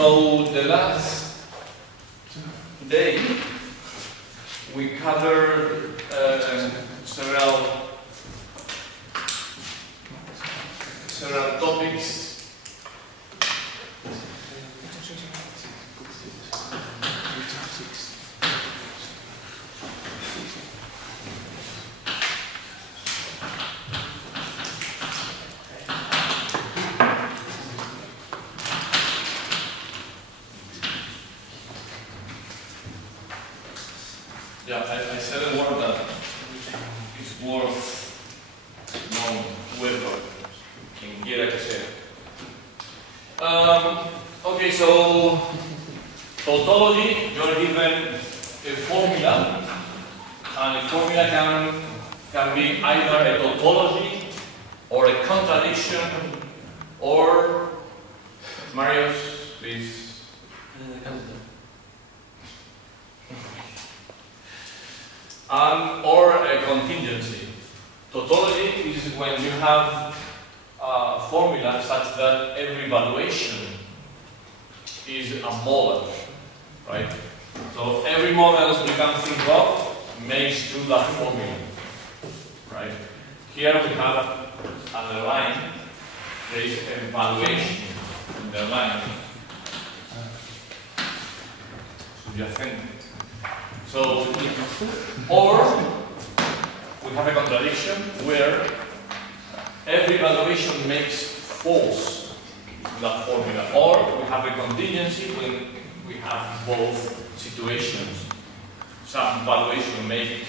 So the last day we covered several topics. Yeah, I said a word that is worth knowing whoever quien quiera que sea. Okay, so tautology, you're given a formula, and a formula can be either a tautology or a contradiction, or Marius, please. Or a contingency. Tautology is when you have a formula such that every valuation is a model, right? So every model you can think of makes through that formula, right? Here we have underline, there is a valuation underline, subyacente. So, or we have a contradiction where every valuation makes false that formula, or we have a contingency when we have both situations. Some valuation make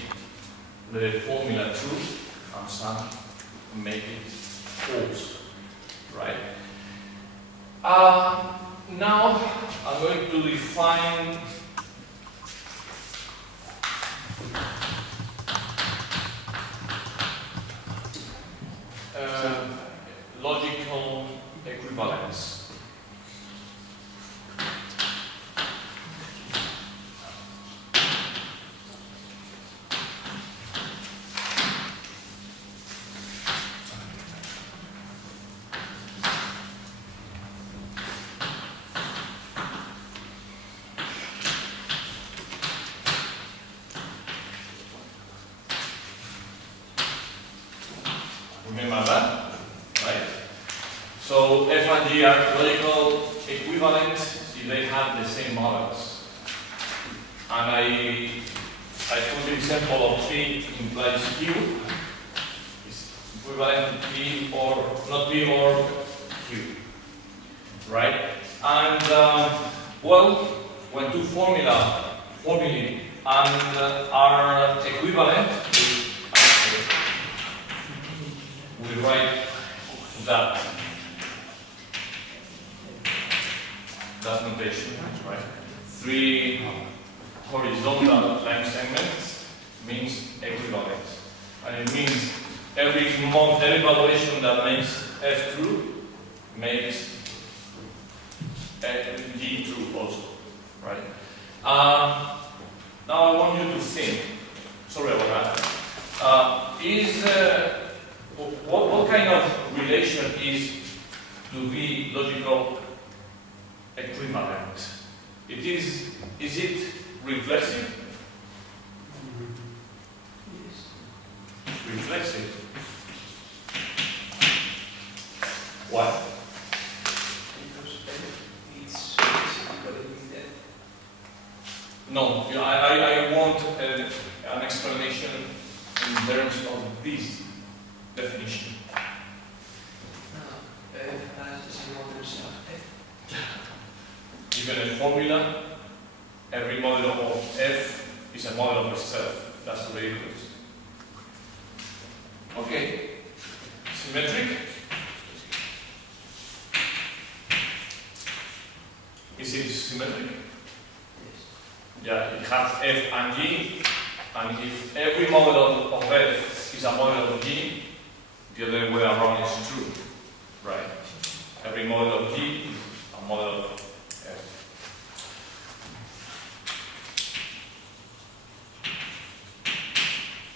the formula true, and some make it false, right? Now I'm going to define logical equivalence. Remember that, right? So F and G are logical equivalent if they have the same models. And I put the example of P implies Q is equivalent to P or not P or Q, right? And well, when two formulae are equivalent, we write that notation, right? Three horizontal line segments means equivalent, and it means every valuation that makes F true makes G true also, right? Now I want you to think. Sorry about that. What kind of relation is to be logical equivalent? Is it reflexive? Reflexive. Why? Because it's equal with F. No, I want an explanation in terms of this definition. F has the same models of F. Given a formula, every model of F is a model of itself. That's the way it goes. Okay. Symmetric. Is it symmetric? Yes. Yeah, it has F and G, and if every model of F is a model of G, the other way around is true, right? Every model of G is a model of F.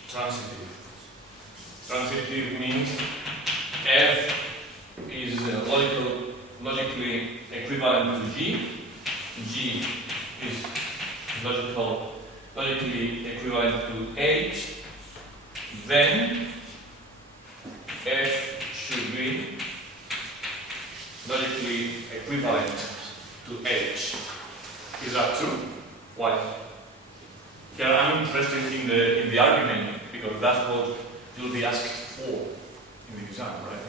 Transitive. Transitive means F is logically equivalent to G G is logically equivalent to H, then F should be logically equivalent to H. Is that true? Why? Here I'm interested in the argument because that's what you'll be asked for in the exam, right?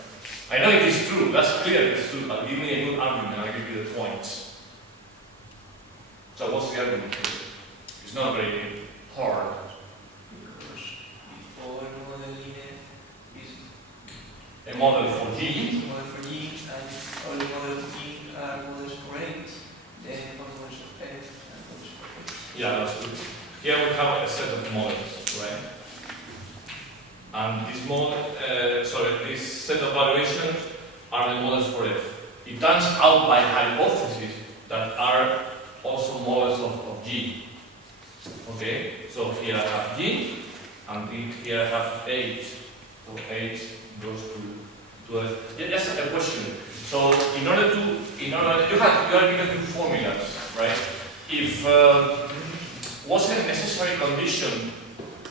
I know it is true, that's clear it's true, but give me a good argument, I'll give you the points. So what's the argument here? It's not very hard. A model for G. Model for G and all the models of G are models for H, then models of F and models for H. Yeah, that's good. Here we have a set of models, right? And this set of valuations are the models for F. It turns out by hypothesis that are also models of G. Okay, so here I have G, and here I have H. So H goes to F. Yeah, just a question. So you are given two formulas, right? If was a necessary condition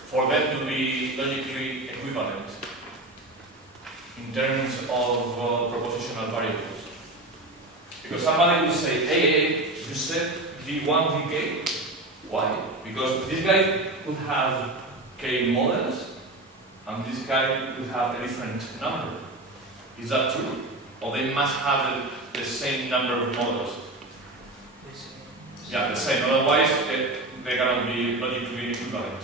for them to be logically equivalent in terms of propositional variables. Because somebody will say, hey, you said V1, Vk. Why? Because this guy could have k models, and this guy could have a different number. Is that true? Or they must have the same number of models? Yeah, the same. Otherwise, they cannot be logically equivalent.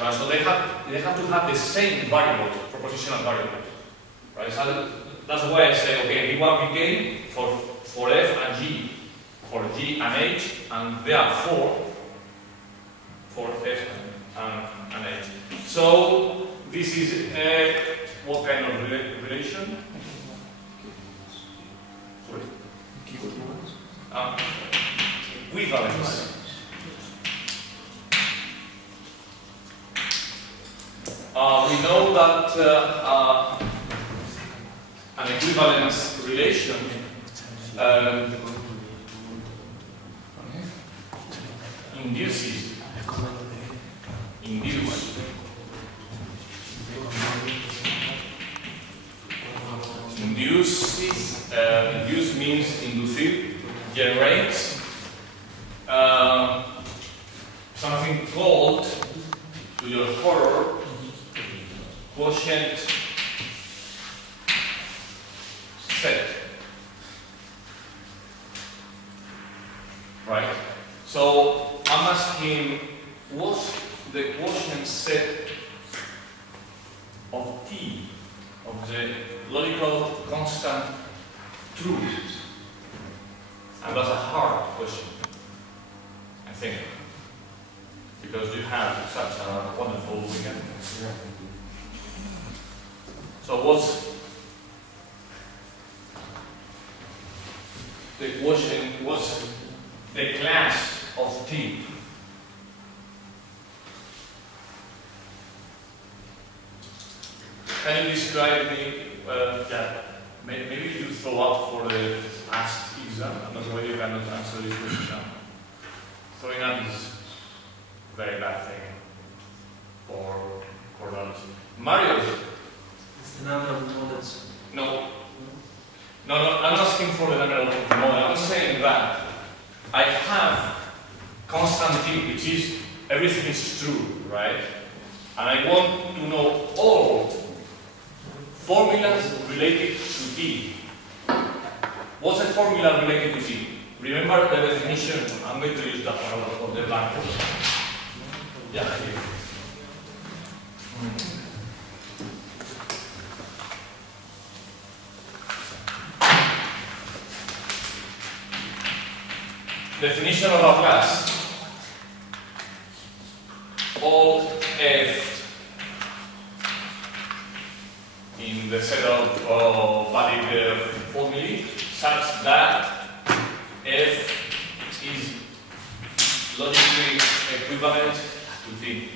Right? So they have to have the same variables, propositional variables. Right? So that's why I say, okay, V1, Vk for F and G, for G and H, and therefore for F and H. So this is what kind of relation? Sorry. Equivalence. We know that an equivalence relation induces induce means inducir, generates something called, to your horror, quotient set. Right? So I'm asking, what's the quotient set of T, of the logical constant truth? And that's a hard question, I think, because you have such a wonderful weekend. So what's the quotient, what's the class of T? Can you describe me, maybe you throw out for the last exam, that's why you cannot answer this question. Throwing out is a very bad thing for those. Mario? It's the number of models. No, I'm asking for the number of models. I'm saying that I have constant T, which is everything is true, right? And I want to know all formulas related to T. What's a formula related to T? Remember the definition? I'm going to use that one of the blackboard. Yeah, here. Definition of a class. All F in the set of valid formulae such that F is logically equivalent to T.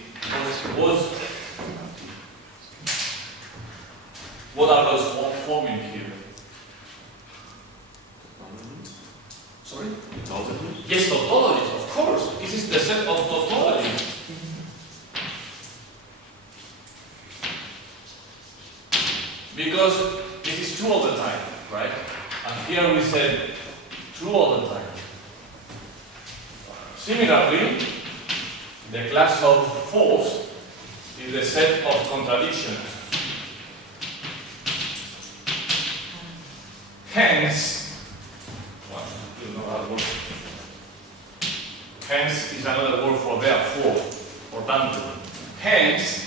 What are those formulae here? Sorry? Yes, tautologies, of course. This is the set of tautologies. Because this is true all the time, right? And here we said true all the time. Similarly, the class of false is the set of contradictions. Hence, well, you know that word. Hence is another word for therefore, or tanto. Hence,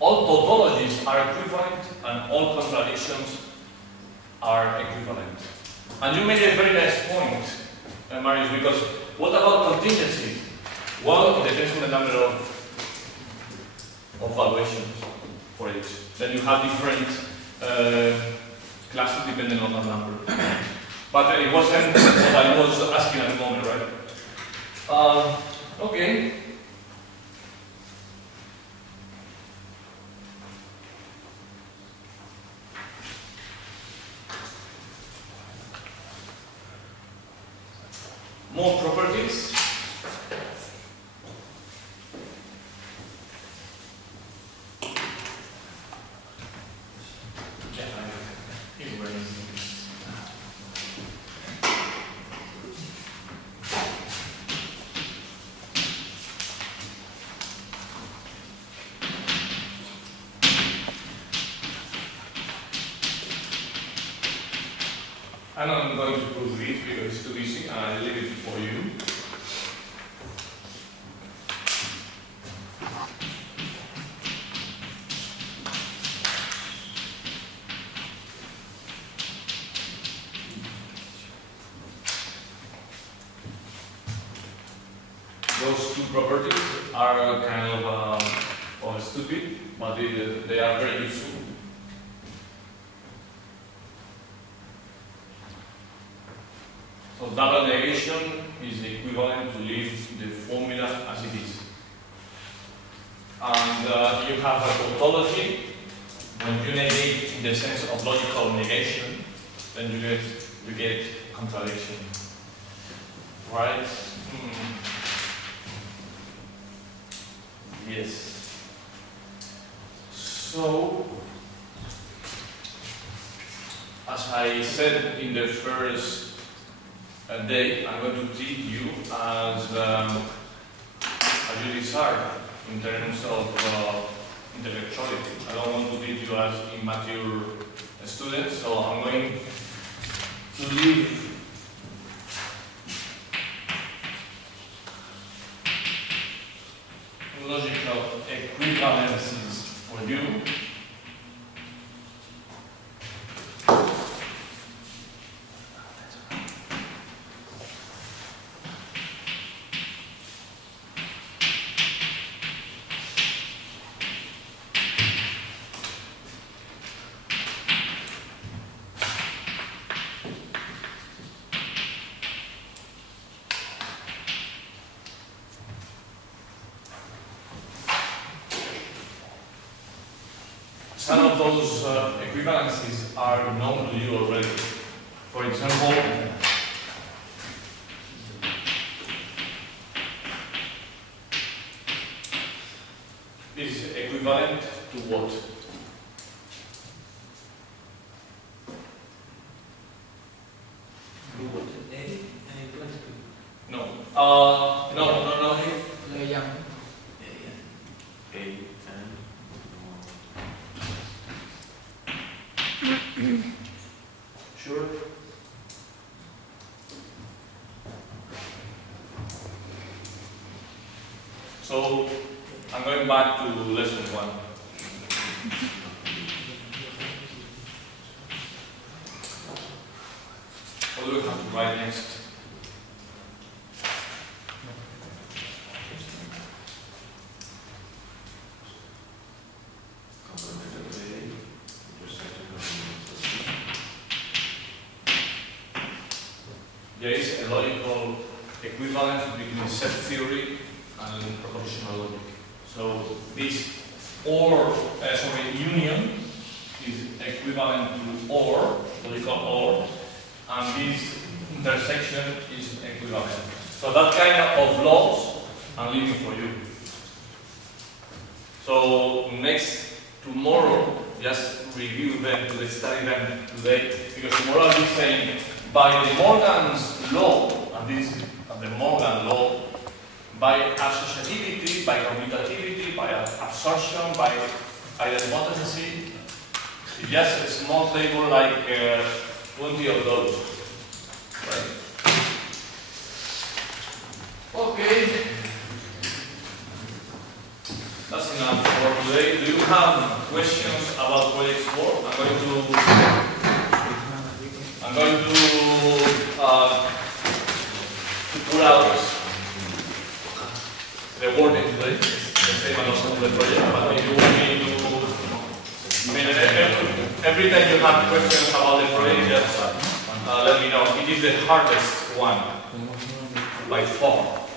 all tautologies are equivalent and all contradictions are equivalent. And you made a very nice point, Marius, because what about contingency? Well, it depends on the number of valuations for each. Then you have different classes depending on the number. But it wasn't what I was asking at the moment, right? Okay. More properties. And I'm going to prove this because it's too easy and I leave it for you. Those two properties are kind of stupid, but they are very useful. So double negation is equivalent to leave the formula as it is. And you have a tautology. When you negate in the sense of logical negation, then you get contradiction. Right? Yes. So, as I said in the first day, I'm going to treat you as you desire in terms of intellectuality. I don't want to treat you as immature students, so I'm going to leave logical equivalences for you. Some of those equivalences are known to you already. For example, is equivalent to what? No. No. Sure. So I'm going back to lesson 1. What do we have to write next? There is a logical equivalence between set theory and propositional logic. So this union is equivalent to OR, logical OR, and this intersection is equivalent. So that kind of laws I'm leaving for you. So tomorrow, just review them, study them today, because tomorrow I'll be saying, by the Morgan's law, and this is the Morgan law, by associativity, by commutativity, by absorption, by idempotency, it's just a small table like 20 of those. Right? Okay. That's enough for today. Do you have questions about project 4? I'm going to pull out the wording today. The same as on the project, but if you want me to, every time you have questions about the project, just let me know. It is the hardest one by far.